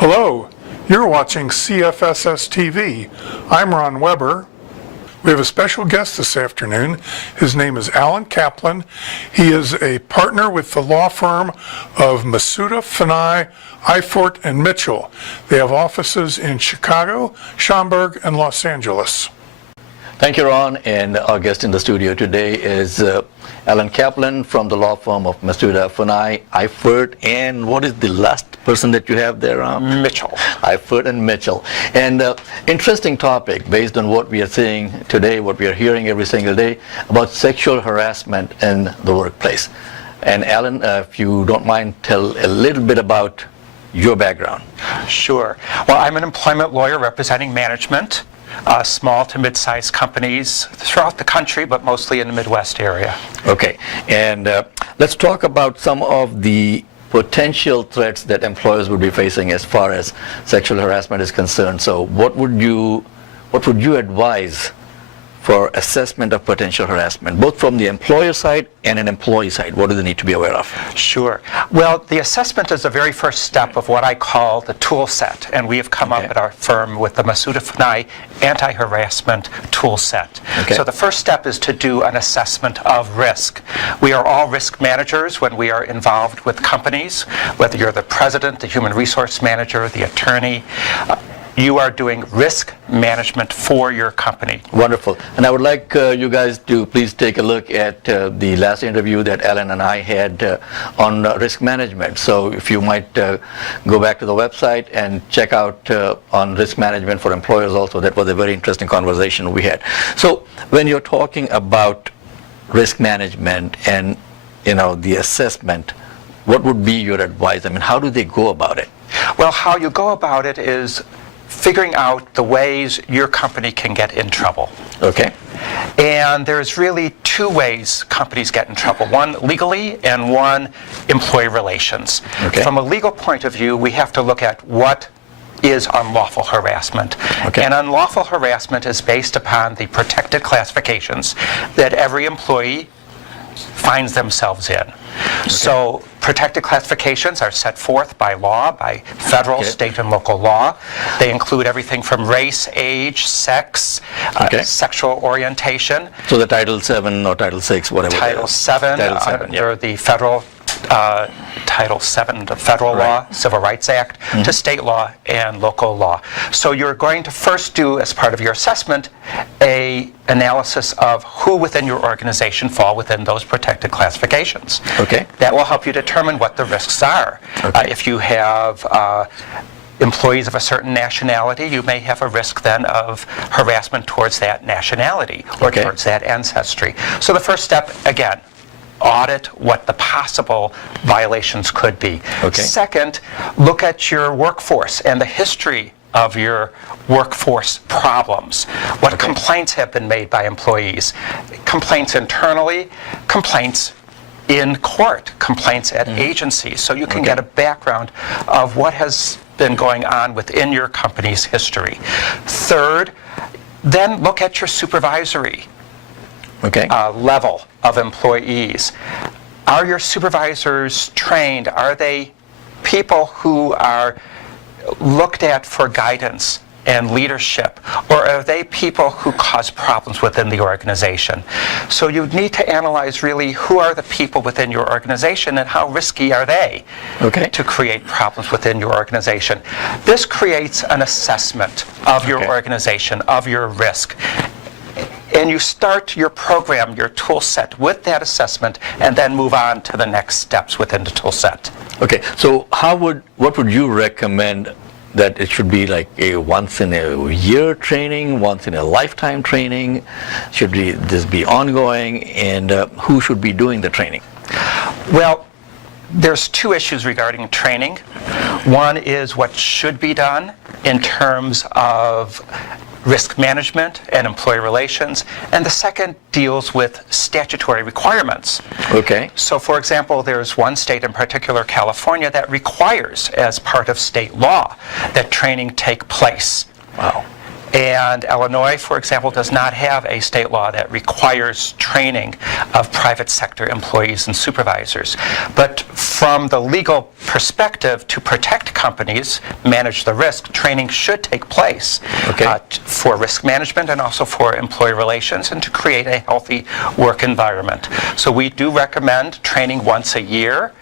Hello, you're watching CFSS TV. I'm Ron Weber. We have a special guest this afternoon. His name is Alan Kaplan. He is a partner with the law firm of Masuda, Fanai, Eifort, and Mitchell. They have offices in Chicago, Schaumburg, and Los Angeles. Thank you, Ron. And our guest in the studio today is Alan Kaplan from the law firm of Masuda, Fanai, Eifort, and what is the last person that you have there? Mitchell. Eifort and Mitchell. And interesting topic based on what we are seeing today, what we are hearing every single day about sexual harassment in the workplace. And Alan, if you don't mind, tell a little bit about your background. Sure. Well, I'm an employment lawyer representing management, small to mid-sized companies throughout the country, but mostly in the Midwest area. Okay. And let's talk about some of the potential threats that employers would be facing as far as sexual harassment is concerned. So what would you advise for assessment of potential harassment, both from the employer side and an employee side? What do they need to be aware of? Sure. Well, the assessment is the very first step of what I call the tool set, and we have come up at our firm with the Masuda Fanai anti-harassment tool set. So the first step is to do an assessment of risk. We are all risk managers when we are involved with companies, whether you're the president, the human resource manager, the attorney. You are doing risk management for your company. Wonderful. And I would like you guys to please take a look at the last interview that Alan and I had on risk management. So if you might go back to the website and check out on risk management for employers also. That was a very interesting conversation we had. So when you're talking about risk management and the assessment, what would be your advice? I mean, how do they go about it? Well, how you go about it is figuring out the ways your company can get in trouble. Okay. And there's really two ways companies get in trouble. One legally and one employee relations. Okay. From a legal point of view, we have to look at what is unlawful harassment. Okay. And unlawful harassment is based upon the protected classifications that every employee finds themselves in. Okay. So protected classifications are set forth by law, by federal, state, and local law. They include everything from race, age, sex, sexual orientation. So the Title VII or Title VI, whatever. Title VII, or the federal Title VII, the federal law, Civil Rights Act, to state law and local law. So you're going to first do, as part of your assessment, a analysis of who within your organization fall within those protected classifications. Okay. That will help you determine what the risks are. Okay. If you have employees of a certain nationality, you may have a risk then of harassment towards that nationality or towards that ancestry. So the first step, again, audit what the possible violations could be. Okay. Second, look at your workforce and the history of your workforce problems. What complaints have been made by employees? Complaints internally, complaints in court, complaints at agencies. So you can get a background of what has been going on within your company's history. Third, then look at your supervisory level of employees. Are your supervisors trained? Are they people who are looked at for guidance and leadership? Or are they people who cause problems within the organization? So you need to analyze really who are the people within your organization and how risky are they to create problems within your organization. This creates an assessment of your organization, of your risk. And you start your program, your tool set, with that assessment, and then move on to the next steps within the tool set. Okay, so what would you recommend that it should be, like a once in a year training, once in a lifetime training? Should this be ongoing, and who should be doing the training? Well, there's two issues regarding training. One is what should be done in terms of risk management and employee relations, and the second deals with statutory requirements. Okay. So, for example, there's one state in particular, California, that requires, as part of state law, that training take place. Wow. And Illinois, for example, does not have a state law that requires training of private sector employees and supervisors. But from the legal perspective, to protect companies, manage the risk, training should take place for risk management and also for employee relations and to create a healthy work environment. So we do recommend training once a year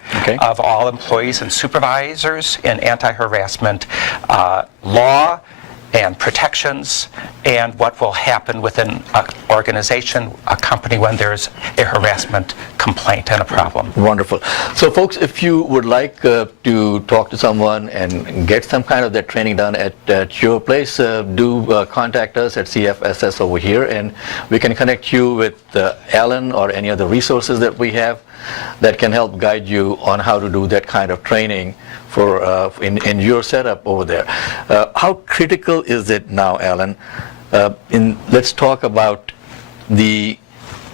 of all employees and supervisors in anti-harassment law and protections, and what will happen within an organization, a company, when there's a harassment complaint and a problem. Wonderful. So folks, if you would like to talk to someone and get some kind of that training done at your place, do contact us at CFSS over here, and we can connect you with Alan or any other resources that we have that can help guide you on how to do that kind of training for in your setup over there. How critical is it now, Alan? Let's talk about the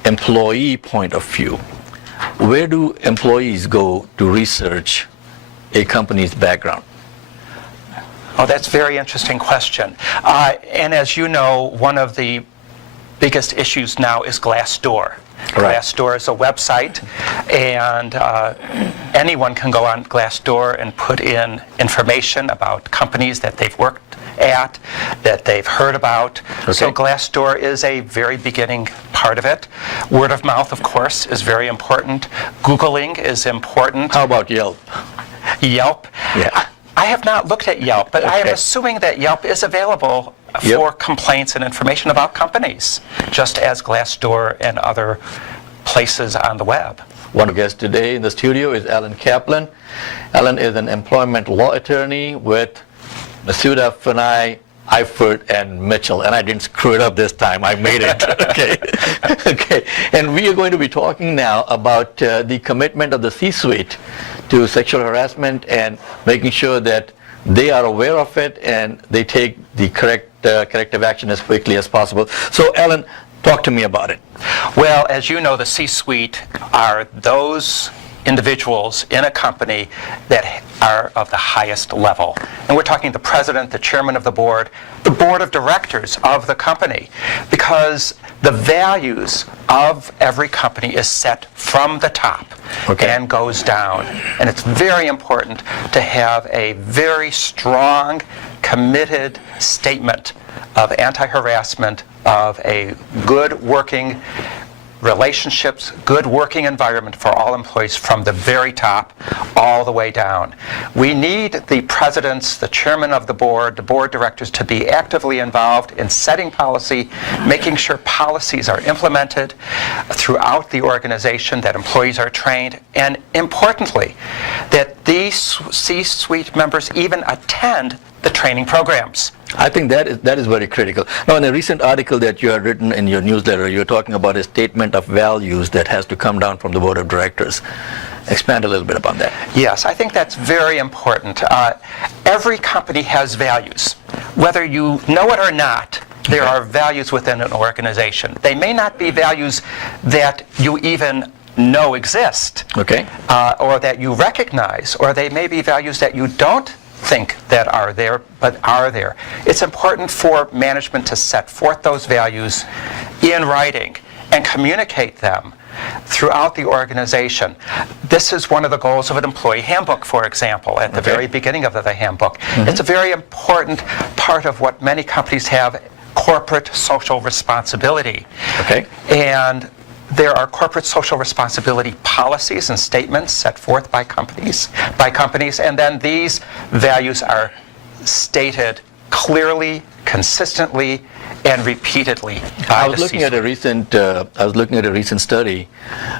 employee point of view. Where do employees go to research a company's background? Oh, that's a very interesting question. And as you know, one of the biggest issues now is Glassdoor. Right. Glassdoor is a website, and anyone can go on Glassdoor and put in information about companies that they've worked at, that they've heard about. So Glassdoor is a very beginning part of it. Word of mouth, of course, is very important. Googling is important. How about Yelp? Yelp? Yeah. I have not looked at Yelp, but I am assuming that Yelp is available for complaints and information about companies, just as Glassdoor and other places on the web. One guest today in the studio is Alan Kaplan. Alan is an employment law attorney with Csuite, Faheem, Eifert, and Mitchell. And I didn't screw it up this time. I made it. Okay. And we are going to be talking now about the commitment of the Csuite to sexual harassment and making sure that they are aware of it and they take the corrective action as quickly as possible. So, Alan, talk to me about it. Well, as you know, the C-suite are those individuals in a company that are of the highest level. And we're talking the president, the chairman of the board of directors of the company, because the values of every company is set from the top and goes down. And it's very important to have a very strong, committed statement of anti-harassment, of a good working relationships, good working environment for all employees from the very top all the way down. We need the presidents, the chairman of the board directors to be actively involved in setting policy, making sure policies are implemented throughout the organization, that employees are trained, and importantly, that these C-suite members even attend the training programs. I think that is very critical. Now, in a recent article that you had written in your newsletter, you're talking about a statement of values that has to come down from the board of directors. Expand a little bit upon that. Yes, I think that's very important. Every company has values. Whether you know it or not, there are values within an organization. They may not be values that you even know exist, or that you recognize, or they may be values that you don't think that are there, but are there. It's important for management to set forth those values in writing and communicate them throughout the organization. This is one of the goals of an employee handbook, for example, at the very beginning of the handbook. It's a very important part of what many companies have, corporate social responsibility. And there are corporate social responsibility policies and statements set forth by companies, and then these values are stated clearly, consistently, and repeatedly by I was looking at a recent study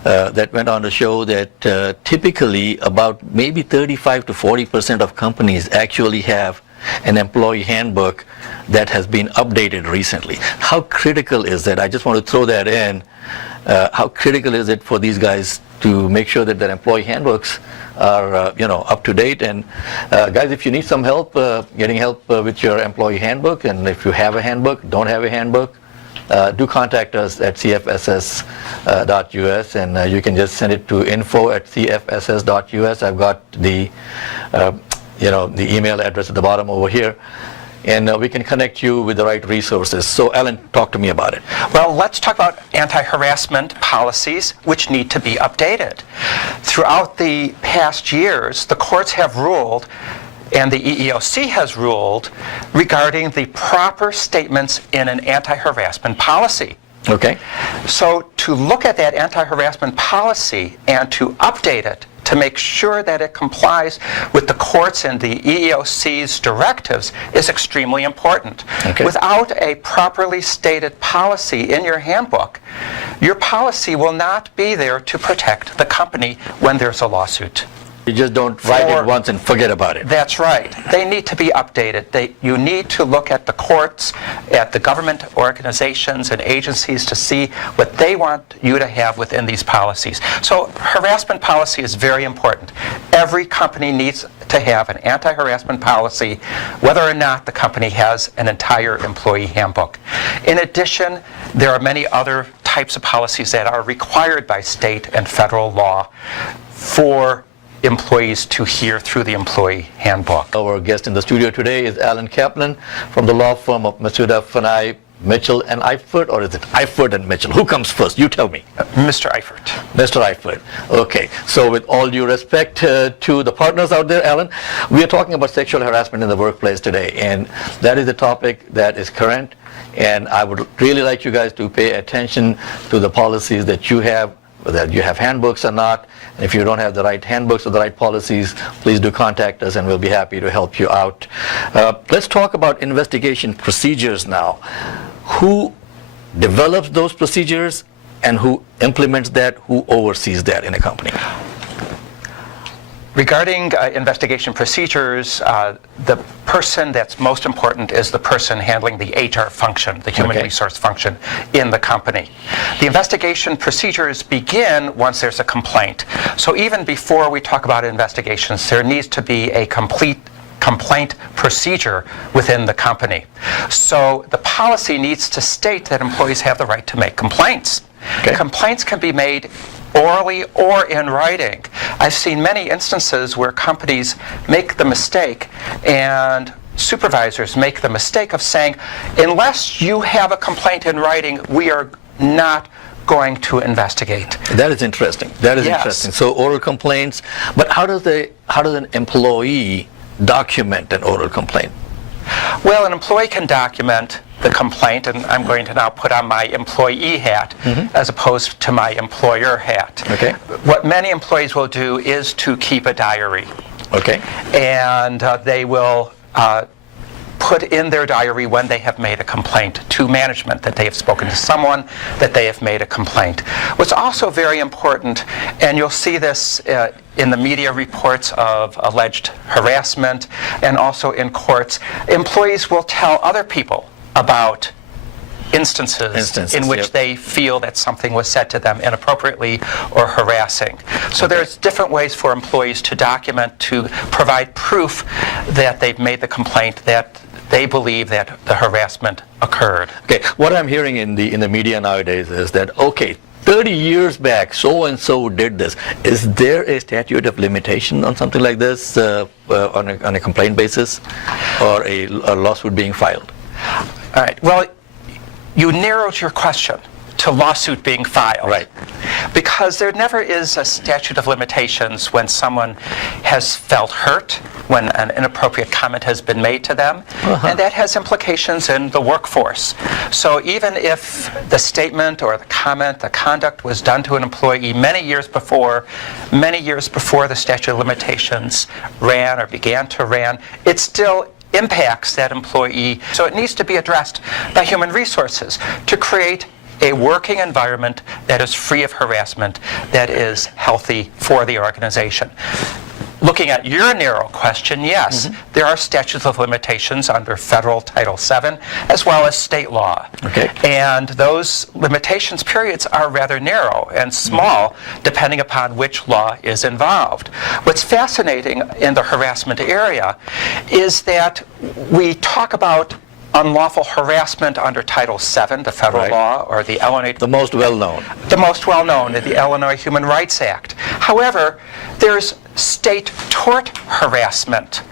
that went on to show that typically about maybe 35 to 40% of companies actually have an employee handbook that has been updated recently. How critical is that? I just want to throw that in. How critical is it for these guys to make sure that their employee handbooks are up to date? And guys, if you need some help getting help with your employee handbook, and if you have a handbook, don't have a handbook, do contact us at cfss.us, and you can just send it to info@cfss.us. I've got the the email address at the bottom over here. and we can connect you with the right resources. So Alan, talk to me about it. Well, let's talk about anti-harassment policies which need to be updated. Throughout the past years, the courts have ruled, and the EEOC has ruled, regarding the proper statements in an anti-harassment policy. Okay. So to look at that anti-harassment policy and to update it to make sure that it complies with the courts and the EEOC's directives is extremely important. Okay. Without a properly stated policy in your handbook, your policy will not be there to protect the company when there's a lawsuit. You just don't write it once and forget about it. That's right. They need to be updated. You need to look at the courts, at the government organizations and agencies to see what they want you to have within these policies. So harassment policy is very important. Every company needs to have an anti-harassment policy, whether or not the company has an entire employee handbook. In addition, there are many other types of policies that are required by state and federal law for employees to hear through the employee handbook. Our guest in the studio today is Alan Kaplan from the law firm of Masuda, Fanai, Mitchell and Eifert, or is it Eifert and Mitchell? Who comes first? You tell me. Mr. Eifert. Mr. Eifert. Okay. So with all due respect to the partners out there, Alan, we are talking about sexual harassment in the workplace today, and that is a topic that is current, and I would really like you guys to pay attention to the policies that you have, whether you have handbooks or not. And if you don't have the right handbooks or the right policies, please do contact us and we'll be happy to help you out. Let's talk about investigation procedures now. Who develops those procedures and who implements that, who oversees that in a company? Regarding investigation procedures, the person that's most important is the person handling the HR function, the human resource function in the company. The investigation procedures begin once there's a complaint. So even before we talk about investigations, there needs to be a complete complaint procedure within the company. So the policy needs to state that employees have the right to make complaints. Okay. Complaints can be made orally or in writing. I've seen many instances where companies make the mistake and supervisors make the mistake of saying, unless you have a complaint in writing, we are not going to investigate. That is interesting. That is interesting. So oral complaints, but how does an employee document an oral complaint? Well, an employee can document the complaint, and I'm going to now put on my employee hat as opposed to my employer hat. Okay. What many employees will do is to keep a diary. Okay. And they will put in their diary when they have made a complaint to management, that they have spoken to someone, that they have made a complaint. What's also very important, and you'll see this in the media reports of alleged harassment and also in courts, employees will tell other people about instances in which they feel that something was said to them inappropriately or harassing. So there's different ways for employees to document, to provide proof that they've made the complaint, that they believe that the harassment occurred. Okay, what I'm hearing in the media nowadays is that, okay, 30 years back, so-and-so did this. Is there a statute of limitation on something like this on a complaint basis, or a lawsuit being filed? All right. Well, you narrowed your question to lawsuit being filed. Right. Because there never is a statute of limitations when someone has felt hurt, when an inappropriate comment has been made to them, and that has implications in the workforce. So even if the statement or the comment, the conduct was done to an employee many years before the statute of limitations ran or began to run, it still impacts that employee. So it needs to be addressed by human resources to create a working environment that is free of harassment, that is healthy for the organization. Looking at your narrow question, yes, there are statutes of limitations under federal Title VII as well as state law. Okay. And those limitations periods are rather narrow and small depending upon which law is involved. What's fascinating in the harassment area is that we talk about unlawful harassment under Title VII, the federal law, or the Illinois... The most well-known. The most well-known, the Illinois Human Rights Act. However, there's state tort harassment.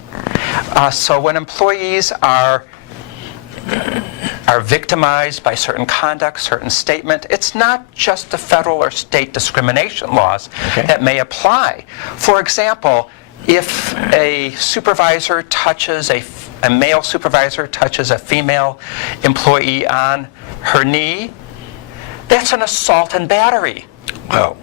So when employees are are victimized by certain conduct, certain statement. It's not just the federal or state discrimination laws that may apply. For example, if a supervisor touches a male supervisor touches a female employee on her knee, that's an assault and battery. Wow.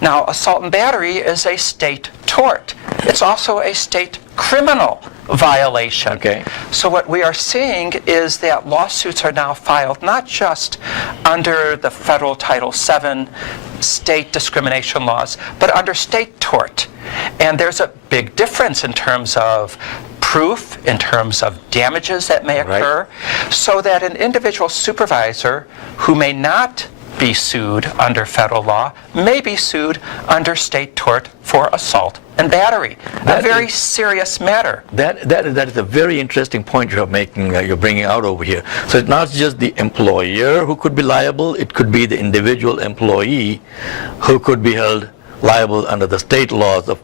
Now, assault and battery is a state tort. It's also a state criminal violation. Okay. So what we are seeing is that lawsuits are now filed not just under the federal Title VII state discrimination laws, but under state tort. And there's a big difference in terms of proof, in terms of damages that may occur, so that an individual supervisor who may not be sued under federal law may be sued under state tort for assault and battery. A very serious matter. That is a very interesting point you're making, you're bringing out over here. So it's not just the employer who could be liable, it could be the individual employee who could be held liable under the state laws of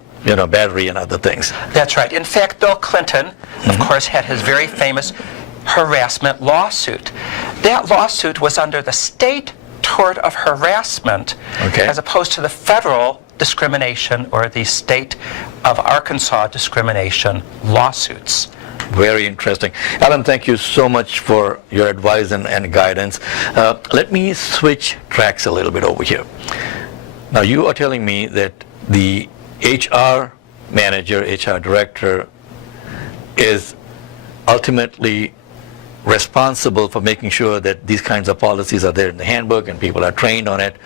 battery and other things. That's right. In fact, Bill Clinton, of course, had his very famous harassment lawsuit. That lawsuit was under the state tort of harassment as opposed to the federal discrimination or the state of Arkansas discrimination lawsuits. Very interesting. Alan, thank you so much for your advice and guidance. Let me switch tracks a little bit over here. Now, you are telling me that the HR manager, HR director is ultimately responsible for making sure that these kinds of policies are there in the handbook and people are trained on it.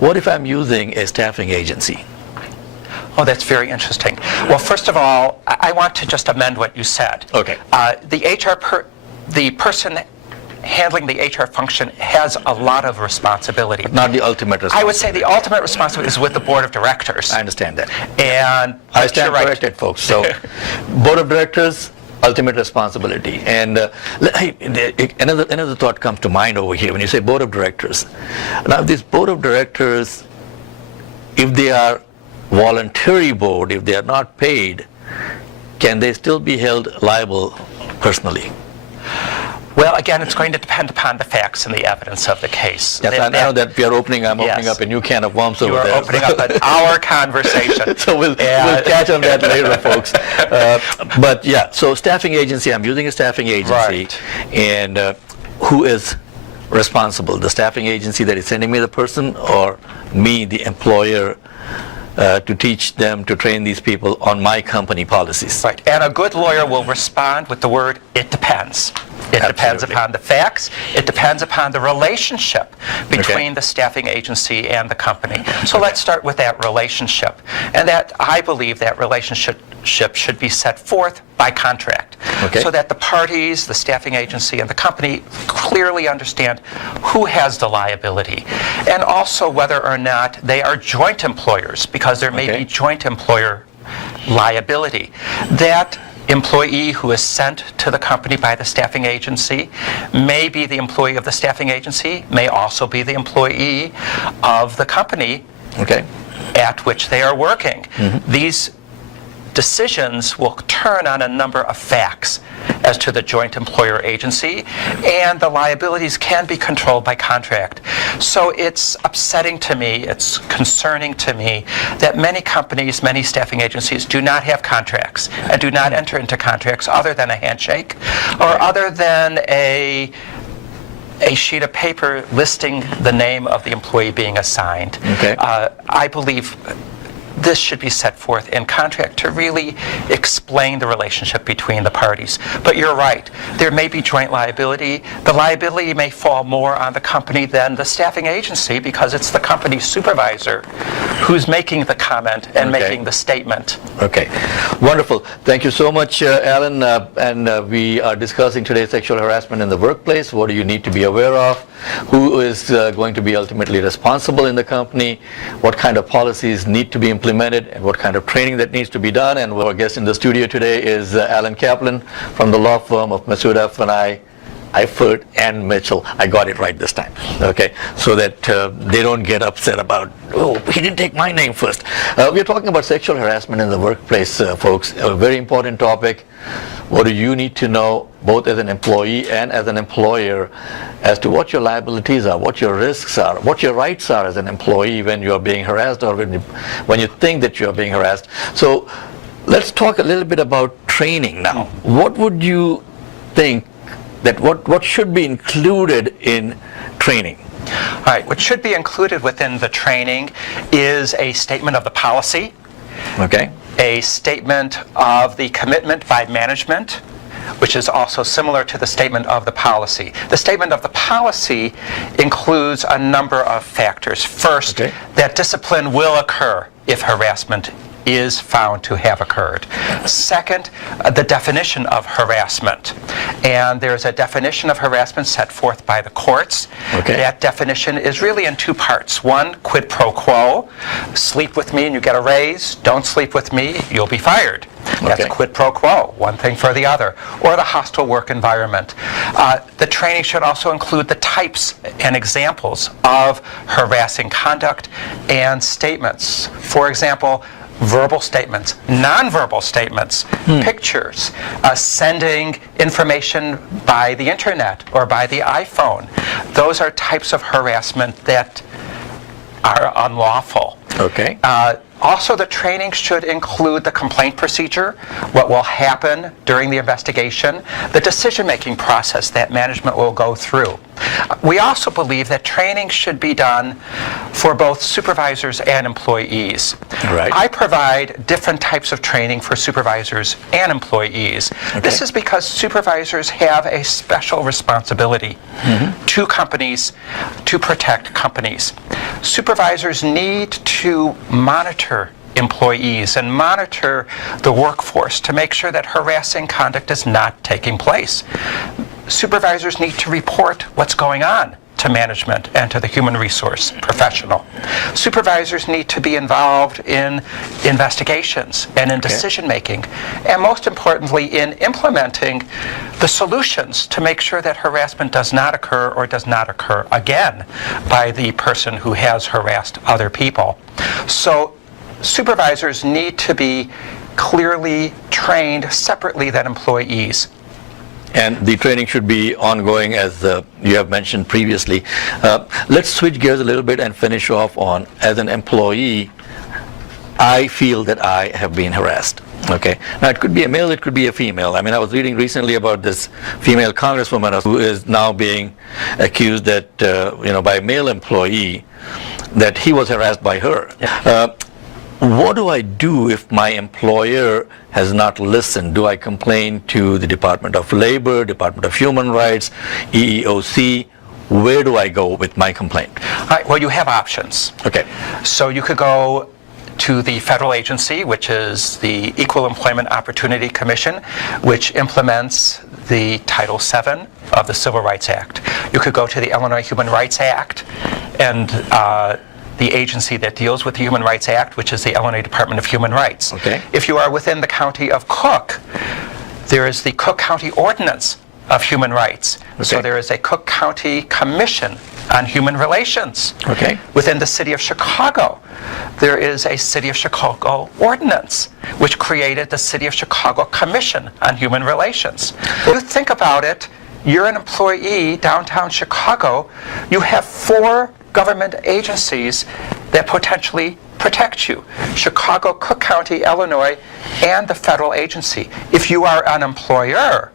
What if I'm using a staffing agency? Oh, that's very interesting. Well, first of all, I want to just amend what you said. Okay. The person handling the HR function has a lot of responsibility. Not the ultimate responsibility. I would say the ultimate responsibility is with the board of directors. I understand that. And I stand corrected, folks. So, board of directors, ultimate responsibility. And another thought comes to mind over here when you say board of directors. Now, this board of directors, if they are voluntary board, if they are not paid, can they still be held liable personally? Well, again, it's going to depend upon the facts and the evidence of the case. Yes, I know that I'm opening up a new can of worms over there. You are opening up an hour conversation. So we'll catch on that later, folks. But yeah, so staffing agency, I'm using a staffing agency. Right. And who is responsible? The staffing agency that is sending me the person, or me, the employer, to teach them, to train these people on my company policies? Right. And a good lawyer will respond with the word, it depends. It depends upon the facts. It depends upon the relationship between the staffing agency and the company. So let's start with that relationship. And I believe that relationship should be set forth by contract, so that the parties, the staffing agency, and the company clearly understand who has the liability, and also whether or not they are joint employers, because there may be joint employer liability. That employee who is sent to the company by the staffing agency may be the employee of the staffing agency, may also be the employee of the company at which they are working. These decisions will turn on a number of facts as to the joint employer agency, and the liabilities can be controlled by contract. So it's upsetting to me, it's concerning to me that many companies, many staffing agencies do not have contracts and do not enter into contracts other than a handshake or other than a sheet of paper listing the name of the employee being assigned. I believe this should be set forth in contract to really explain the relationship between the parties. But you're right, there may be joint liability. The liability may fall more on the company than the staffing agency, because it's the company supervisor who's making the comment and making the statement. Okay, wonderful. Thank you so much, Alan. We are discussing today sexual harassment in the workplace. What do you need to be aware of? Who is going to be ultimately responsible in the company? What kind of policies need to be implemented, and what kind of training that needs to be done? And our guest in the studio today is Alan Kaplan from the law firm of Csuite F&I, Eifert and Mitchell. I got it right this time. So that they don't get upset about, oh, he didn't take my name first. We're talking about sexual harassment in the workplace, folks. A very important topic. what do you need to know, both as an employee and as an employer, as to what your liabilities are, what your risks are, what your rights are as an employee when you are being harassed, or when you think that you are being harassed. So let's talk a little bit about training now. What would you think that what should be included in training? All right, what should be included within the training is a statement of the policy, Okay. a statement of the commitment by management, which is also similar to the statement of the policy. The statement of the policy includes a number of factors. First, Okay. that discipline will occur if harassment is found to have occurred. Second, the definition of harassment. And there's a definition of harassment set forth by the courts. Okay. That definition is really in two parts. One, quid pro quo. Sleep with me and you get a raise. Don't sleep with me, you'll be fired. That's Okay. quid pro quo, one thing for the other. Or the hostile work environment. The training should also include the types and examples of harassing conduct and statements. For example, verbal statements, nonverbal statements, pictures, sending information by the internet or by the iPhone. Those are types of harassment that are unlawful. Okay. Also, the training should include the complaint procedure, what will happen during the investigation, the decision-making process that management will go through. We also believe that training should be done for both supervisors and employees. Right. I provide different types of training for supervisors and employees. This is because supervisors have a special responsibility to companies to protect companies. Supervisors need to monitor employees and monitor the workforce to make sure that harassing conduct is not taking place. Supervisors need to report what's going on to management and to the human resource professional. Supervisors need to be involved in investigations and in decision making, and most importantly in implementing the solutions to make sure that harassment does not occur or does not occur again by the person who has harassed other people. So supervisors need to be clearly trained separately than employees. And the training should be ongoing, as you have mentioned previously. Let's switch gears a little bit and finish off on, as an employee, I feel that I have been harassed. Okay. Now, it could be a male, it could be a female. I mean, I was reading recently about this female congresswoman who is now being accused that, by a male employee, that he was harassed by her. What do I do if my employer has not listened? Do I complain to the Department of Labor, Department of Human Rights, EEOC? Where do I go with my complaint? All right, well, you have options. Okay. So you could go to the federal agency, which is the Equal Employment Opportunity Commission, which implements the Title VII of the Civil Rights Act. You could go to the Illinois Human Rights Act and the agency that deals with the Human Rights Act, which is the Illinois Department of Human Rights. Okay. If you are within the county of Cook, there is the Cook County Ordinance of Human Rights. So Okay. there is a Cook County Commission on Human Relations. Okay. Within the city of Chicago, there is a City of Chicago Ordinance, which created the City of Chicago Commission on Human Relations. If you think about it, you're an employee downtown Chicago, you have 4 government agencies that potentially protect you: Chicago, Cook County, Illinois, and the federal agency. If you are an employer,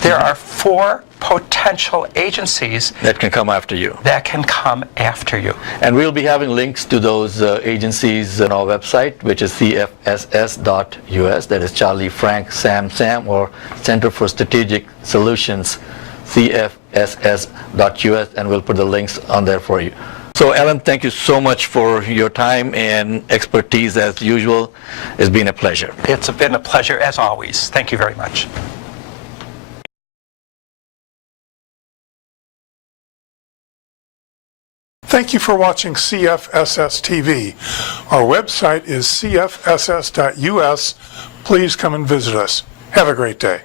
there are 4 potential agencies That can come after you. that can come after you. And we'll be having links to those agencies on our website, which is cfss.us. That is Charlie Frank Sam Sam, or Center for Strategic Solutions, cfss.us, and we'll put the links on there for you. So, Alan, thank you so much for your time and expertise as usual. It's been a pleasure. It's been a pleasure as always. Thank you very much. Thank you for watching CFSS TV. Our website is cfss.us. Please come and visit us. Have a great day.